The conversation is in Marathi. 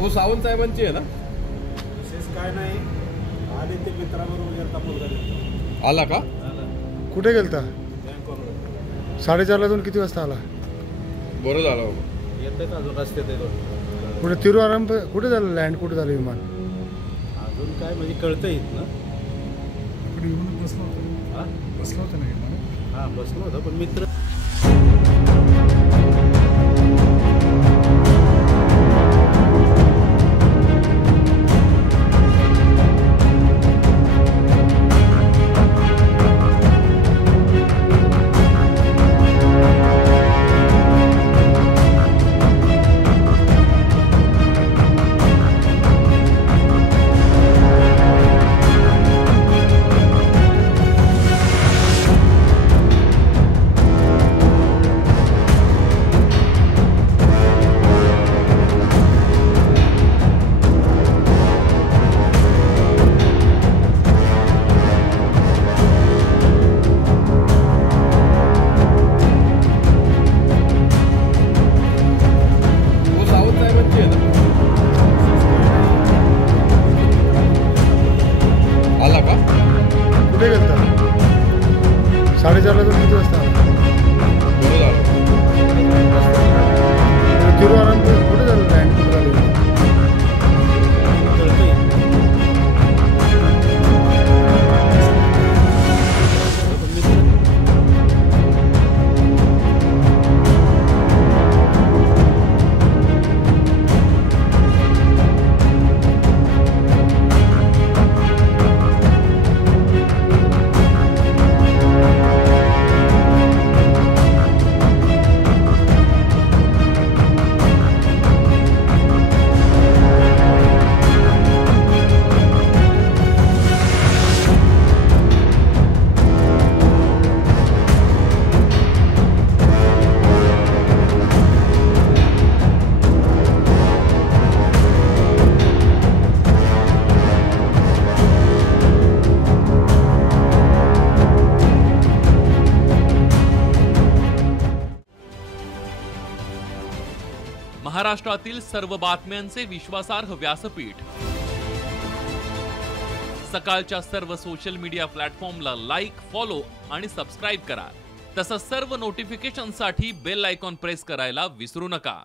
हो सावंत साहेबांची आहे ना? विशेष काय नाही, आले ते मित्राबरोबर गेलता मुलगा आला का? कुठे गेलता? बँकवर 4:30ला जाऊन किती वाजता आला? बरं झालं बाबा. येतात अजून रस्त्यात येतो. कुठे तिरुवनंतपुरम कुठे झालं लँड, कुठे झालं विमान? अजून काय म्हणजे कळतं येत ना. इकडे येऊन बसला होता. हा बसला होता नाही मला. हा बसलो होता पण मित्र हो सावंत साहेबांची आहे ना? आला का? कुठे गेलता? 4:30ला जाऊन किती वाजता आला? बरं झालं. कुठे तिरुवनंतपुरम कुठे झालं लँड, कुठे झालं विमान? कळतं येत पण मित्र महाराष्ट्रातील सर्व बातम्यांचे विश्वासार्ह व्यासपीठ. सकाळच्या सर्व सोशल मीडिया प्लॅटफॉर्मला लाईक, फॉलो आणि सबस्क्राईब करा. तसंच सर्व नोटिफिकेशनसाठी बेल आयकॉन प्रेस करायला विसरू नका.